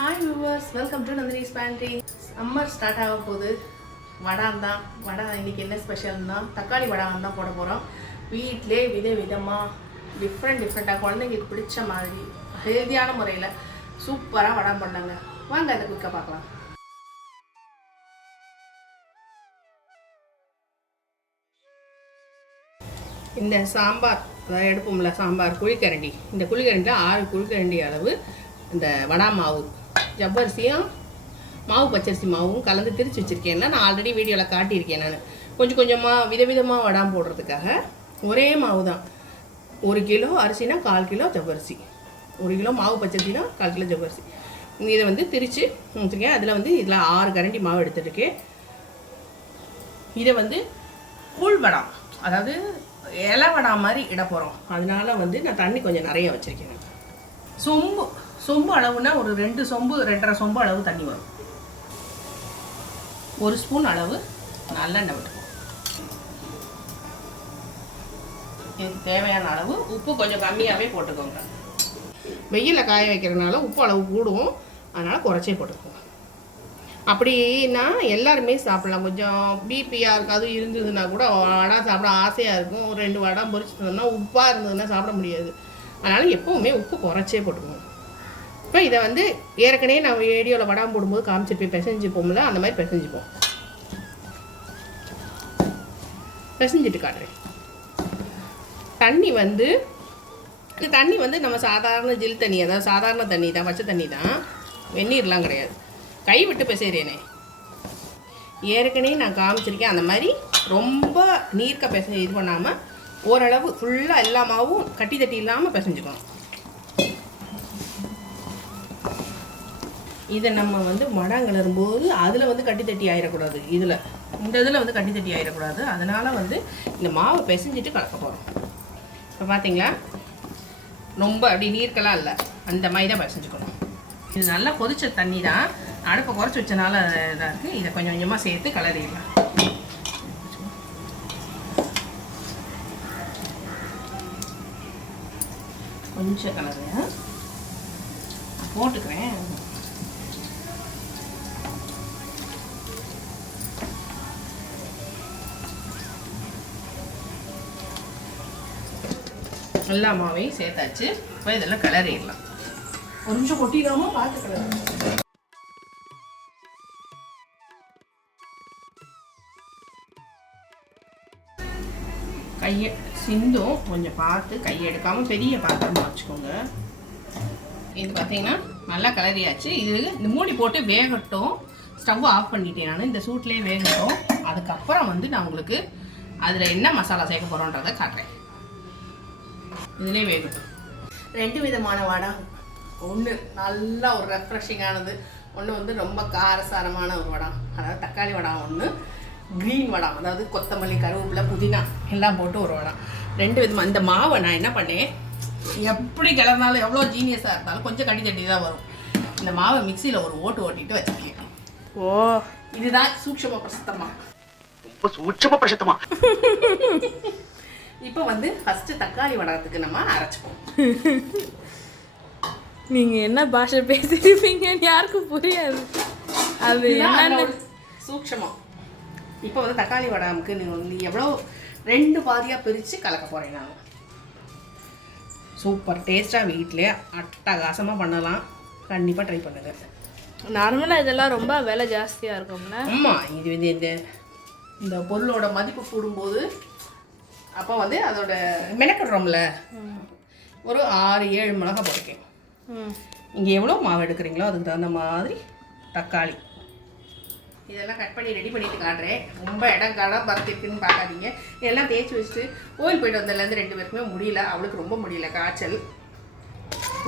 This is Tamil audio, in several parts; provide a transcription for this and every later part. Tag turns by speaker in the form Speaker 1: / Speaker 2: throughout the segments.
Speaker 1: Hi viewers welcome to Nandhini's pantry summer start ஆக போகுது. வடான் தான். வடை இன்றைக்கி என்ன ஸ்பெஷல்னா தக்காளி வடான் தான் போட போகிறோம் வீட்டிலே வித விதமாக டிஃப்ரெண்ட் டிஃப்ரெண்ட்டாக குழந்தைங்களுக்கு பிடிச்ச மாதிரி ஹெல்த்தியான முறையில் சூப்பராக வடம் பண்ணாங்க. வாங்க அதை குயிக்காக பார்க்கலாம். இந்த சாம்பார் அதாவது எடுப்போம்ல சாம்பார் குழிக்கரண்டி இந்த குழிக்கரண்டியில் ஆறு குழிக்கரண்டி அளவு இந்த வடா மாவு. ஜவ்வரிசியும் மாவு பச்சரிசி மாவும் கலந்து திரிச்சு வச்சுருக்கேன்னா நான் ஆல்ரெடி வீடியோவில் காட்டியிருக்கேன் நான். கொஞ்சம் கொஞ்சமாக விதவிதமாக வடாம் போடுறதுக்காக ஒரே மாவு தான் ஒரு கிலோ அரிசினா கால் கிலோ ஜவ்வரிசி. ஒரு கிலோ மாவு பச்சரிசினா கால் கிலோ ஜவ்வரிசி. இதை வந்து திரித்து வச்சுருக்கேன் அதில் வந்து இதில் ஆறு கரண்டி மாவு எடுத்துருக்கேன் இதை வந்து கூழ் வடம் அதாவது இலை வடா மாதிரி இட போகிறோம் அதனால வந்து நான் தண்ணி கொஞ்சம் நிறைய வச்சுருக்கேன். சொம்பு. சொம்பு அளவுனா ஒரு ரெண்டு சொம்பு ரெண்டரை சொம்பு அளவு தண்ணி வரும். ஒரு ஸ்பூன் அளவு நல்லெண்ணெய் விட்டுப்போம் இதுக்கு தேவையான அளவு உப்பு கொஞ்சம் கம்மியாகவே போட்டுக்கோங்க. வெயிலில் காய வைக்கிறதுனால உப்பு அளவு கூடும். அதனால் குறைச்சே போட்டுக்கோங்க. அப்படின்னா எல்லாருமே சாப்பிடலாம். கொஞ்சம் பிபியாக இருக்காது இருந்ததுன்னா கூட வடை சாப்பிட ஆசையாக இருக்கும். ஒரு ரெண்டு வடை பொரிச்சு தந்தோம்னா உப்பாக இருந்ததுன்னா சாப்பிட முடியாது. அதனால் எப்போவுமே உப்பு குறைச்சே போட்டுக்கோங்க. இப்போ இதை வந்து ஏற்கனவே நான் வீடியோவில் வடாமல் போடும்போது காமிச்சிருப்பேன். பிசைஞ்சுப்போம்ல அந்த மாதிரி பிசைஞ்சுப்போம். பிசைஞ்சிட்டு காட்டுறேன். தண்ணி வந்து இந்த தண்ணி வந்து நம்ம சாதாரண ஜில் தண்ணி அதாவது சாதாரண தண்ணி தான் பச்சை தண்ணி தான். வெந்நீர்லாம் கிடையாது. கை விட்டு பிசைறேனே. ஏற்கனவே நான் காமிச்சிருக்கேன் அந்த மாதிரி ரொம்ப நீர்க்க பிசை இது பண்ணாமல் ஓரளவு ஃபுல்லாக எல்லா மாவும் கட்டி தட்டி இல்லாமல் பிசைஞ்சுக்கணும். இதை நம்ம வந்து மடம் கிளறும்போது அதில் வந்து கட்டி தட்டி ஆயிடக்கூடாது இதில் இந்த இதில் வந்து கட்டி தட்டி ஆயிடக்கூடாது அதனால் வந்து இந்த மாவை பிசைஞ்சிட்டு கலக்க போகிறோம் இப்போ பார்த்தீங்களா ரொம்ப அப்படி நீர்க்கெல்லாம் இல்லை. அந்த மாதிரி தான் பிசைஞ்சுக்கணும். இது நல்லா கொதிச்ச தண்ணி தான். அடுப்பை குறைச்சி வச்சனால இதாக இருக்குது இதை கொஞ்சம் கொஞ்சமாக சேர்த்து கலரிடலாம். கொஞ்சம் கலரு போட்டுக்கிறேன். எல்லா மாவையும் சேர்த்தாச்சு. இப்போ இதெல்லாம் கிளறிடலாம் ஒரு நிமிஷம் கொட்டிடாம பார்த்து கிளறு கையை சிந்தும் கொஞ்சம் பார்த்து கையை எடுக்காமல் பெரிய பாத்திரமா வச்சுக்கோங்க. இது பார்த்தீங்கன்னா நல்லா கிளறியாச்சு இது இந்த மூடி போட்டு வேகட்டும். ஸ்டவ் ஆஃப் பண்ணிட்டேன் நான். இந்த சூட்லேயே வேகட்டும். அதுக்கப்புறம் வந்து நான் உங்களுக்கு அதில் என்ன மசாலா சேர்க்க போகிறோன்றதை காட்டுறேன். இதிலே வேகட்டும். ரெண்டு விதமான வடை. ஒன்று நல்லா ஒரு ரெஃப்ரெஷிங்கானது ஒன்று வந்து ரொம்ப காரசாரமான ஒரு வடம் அதாவது தக்காளி வடம் ஒன்று க்ரீன் வடம் அதாவது கொத்தமல்லி கருவேப்பிலை புதினா எல்லாம் போட்டு ஒரு வடம் ரெண்டு விதமாக இந்த மாவை நான் என்ன பண்ணேன் எப்படி கிளறினாலும் எவ்வளோ ஜீனியஸாக இருந்தாலும் கொஞ்சம் கடி தட்டி தான் வரும். இந்த மாவை மிக்சியில் ஒரு ஓட்டு ஓட்டிட்டு வச்சுருக்கேன்
Speaker 2: ஓ.
Speaker 1: இதுதான் சூக்ஷம பிரசித்தமா.
Speaker 3: ரொம்ப சூட்சம பிரசத்தமா.
Speaker 1: இப்போ வந்து ஃபஸ்ட்டு தக்காளி வடகத்துக்கு நம்ம அரைச்சிப்போம்.
Speaker 2: நீங்க என்ன பாஷை பேசிருப்பீங்கன்னு யாருக்கும் புரியாது. அது என்னன்னு
Speaker 1: அதோட சூக்ஷமம். இப்போ வந்து தக்காளி வடாமுக்கு நீ நீ எவ்வளோ ரெண்டு பாதியாக பிரித்து கலக்க போகிறேன் நான். சூப்பர் டேஸ்ட்டாக வீட்டிலே அட்டகாசமாக பண்ணலாம். கண்டிப்பாக ட்ரை பண்ணுங்க.
Speaker 2: நார்மலாக இதெல்லாம் ரொம்ப விலை ஜாஸ்தியாக இருக்கும்ல?
Speaker 1: ஆமாம் இது வந்து இந்த இந்த பொருளோட மதிப்பு கூடும்போது அப்போ வந்து அதோட மெனக்கிடுறோம்ல ஒரு ஆறு ஏழு மிளகா போட்டிருக்கேன் இங்கே எவ்வளோ மாவு எடுக்கிறீங்களோ அதுக்கு தகுந்த மாதிரி தக்காளி. இதெல்லாம் கட் பண்ணி ரெடி பண்ணிட்டு காட்டுறேன். ரொம்ப இடம் காலம் பறத்திருக்குன்னு பார்க்காதீங்க. இதெல்லாம் தேய்ச்சி வச்சுட்டு கோயில் போயிட்டு வந்ததுலேருந்து ரெண்டு பேருக்குமே முடியல. அவளுக்கு ரொம்ப முடியல காய்ச்சல்.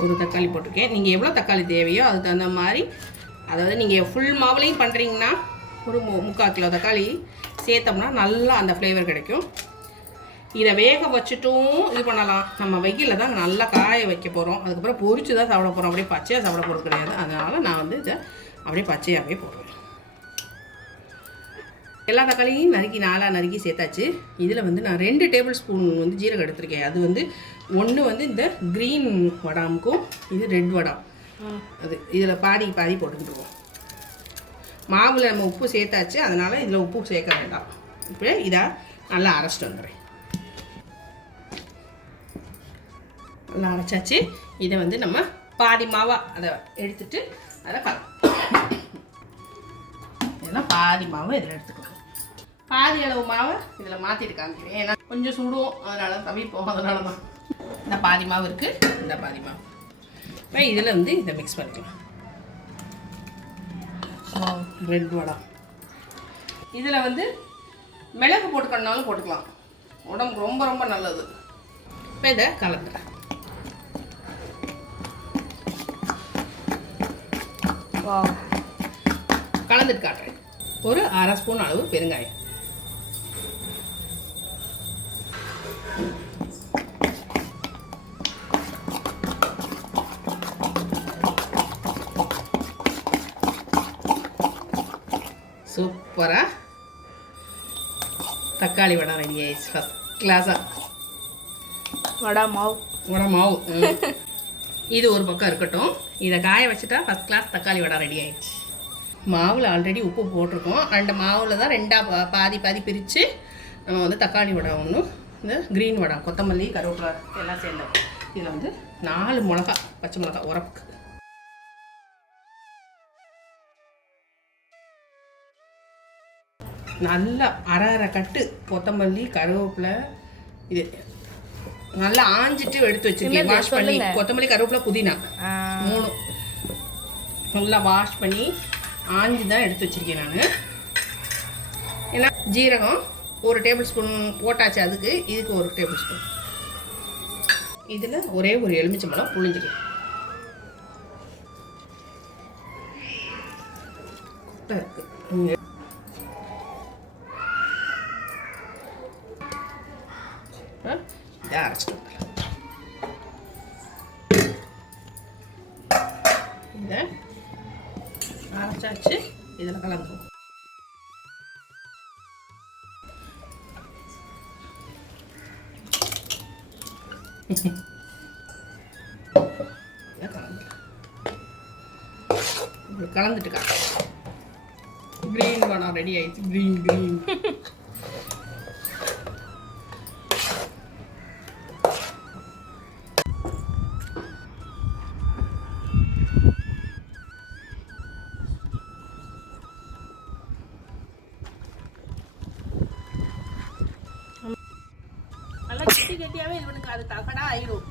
Speaker 1: ஒரு தக்காளி போட்டிருக்கேன். நீங்கள் எவ்வளோ தக்காளி தேவையோ அதுக்கு தகுந்த மாதிரி அதாவது நீங்கள் ஃபுல் மாவுலையும் பண்ணுறீங்கன்னா ஒரு முக்கால் கிலோ தக்காளி சேர்த்தோம்னா நல்லா அந்த ஃப்ளேவர் கிடைக்கும். இதை வேக வச்சுட்டும் இது பண்ணலாம். நம்ம வெயிலில் தான் நல்லா காய வைக்க போகிறோம் அதுக்கப்புறம் பொரிச்சு தான் சாப்பிட போகிறோம் அப்படியே பச்சையாக சாப்பிட போகிறது கிடையாது. அதனால் நான் வந்து இதை அப்படியே பச்சையாகவே போடுறேன். எல்லா தக்காளியும் நறுக்கி நாலாக நறுக்கி சேர்த்தாச்சு. இதில் வந்து நான் ரெண்டு டேபிள் ஸ்பூன் வந்து ஜீரகம் எடுத்திருக்கேன். அது வந்து ஒன்று வந்து இந்த க்ரீன் வடாமுக்கும் இது ரெட் வடாம் அது இதில் பாதி பாதி போட்டுக்கிட்டுருவோம். மாவில் நம்ம உப்பு சேர்த்தாச்சு. அதனால் இதில் உப்பு சேர்க்க வேண்டாம். இப்போ இதை நல்லா அரைச்சிட்டு வந்துடுறேன். அரைச்சாச்சு. இதை வந்து நம்ம பாதி மாவாக அதை எடுத்துட்டு அதை கல இதெல்லாம் பாதி மாவை இதில் எடுத்துக்கலாம். பாதி அளவு மாவை இதில் மாற்றிட்டு காமிக்கிறேன் ஏன்னா கொஞ்சம் சுடுவோம். அதனால தவிப்போம் அதனால தான். இந்த பாதி மாவு இருக்குது இந்த பாதி மாவு. இப்போ இதில் வந்து இதை மிக்ஸ் பண்ணிக்கலாம். ரெட் வடை. இதில் வந்து மிளகு போட்டுக்கணுனாலும் போட்டுக்கலாம். உடம்புக்கு ரொம்ப ரொம்ப நல்லது. இப்போ இதை கலந்துறேன் கலந்துட்டு காட்டுறேன். ஒரு அரை ஸ்பூன் அளவு பெருங்காயம். சூப்பராக தக்காளி வடை ரெடி ஆயிடுச்சு. ஃபஸ்ட் கிளாஸாக
Speaker 2: வடா மாவு.
Speaker 1: வடை மாவு. இது ஒரு பக்கம் இருக்கட்டும். இதை காய வச்சுட்டா ஃபஸ்ட் கிளாஸ் தக்காளி வடை ரெடி ஆயிடுச்சு. மாவில் ஆல்ரெடி உப்பு போட்டிருக்கோம். அந்த மாவில் தான் ரெண்டாக பா பாதி பாதி பிரித்து நம்ம வந்து தக்காளி வடை ஒன்றும் இந்த க்ரீன் வடை கொத்தமல்லி கருவேப்பிலை எல்லாம் சேர்ந்தோம். இதில் வந்து நாலு மிளகா பச்சை மிளகா உரப்புக்கு. நல்லா அரை அரை கட்டு கொத்தமல்லி கருவேப்பிலை இது நல்லா ஆஞ்சிட்டு எடுத்து வச்சிருக்கேன்? வாஷ் பண்ணி. கொத்தமல்லி கருவேப்பிலை புதினா. மூணு. நல்லா வாஷ் பண்ணி ஆஞ்சி தான் எடுத்து வச்சிருக்கேன் நான். ஏன்னா ஜீரகம் ஒரு டேபிள் ஸ்பூன் போட்டாச்சு அதுக்கு இதுக்கு ஒரு டேபிள் ஸ்பூன் இதில் ஒரே ஒரு எலுமிச்சம்பழம் புளிஞ்சிருக்கேன் குட்டை இருக்கு. ஆ, இதை அரைச்சிட்டு வந்துடலாம் இதை அரைச்சாச்சு. இதில் கலந்துருவோம் கலந்துட்டு காட்டுறேன் கிரீன் படம் ரெடி ஆயிடுச்சு. க்ரீன் கிரீன் நல்லா இவனுக்கு அது தகடா ஆயிரும்.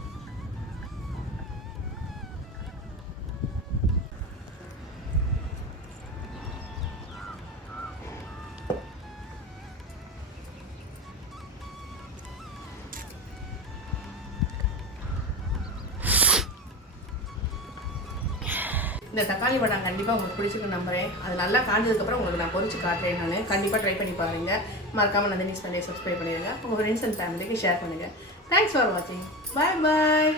Speaker 1: இந்த தக்காளி வடை கண்டிப்பாக உங்களுக்கு பிடிச்சிருக்கு நம்புறேன். அது நல்லா காஞ்சதுக்கப்புறம் உங்களுக்கு நான் பொறிச்சு காட்டுறேன் நான். கண்டிப்பாக ட்ரை பண்ணி பாருங்க. மறக்காமல் நந்தினி சண்டே சப்ஸ்கிரைப் பண்ணிடுங்க. உங்கள் ஃப்ரெண்ட்ஸ் அண்ட் ஃபேமிலிக்கு ஷேர் பண்ணுங்கள் தேங்க்ஸ் ஃபார் வாட்சிங் பாய் பாய்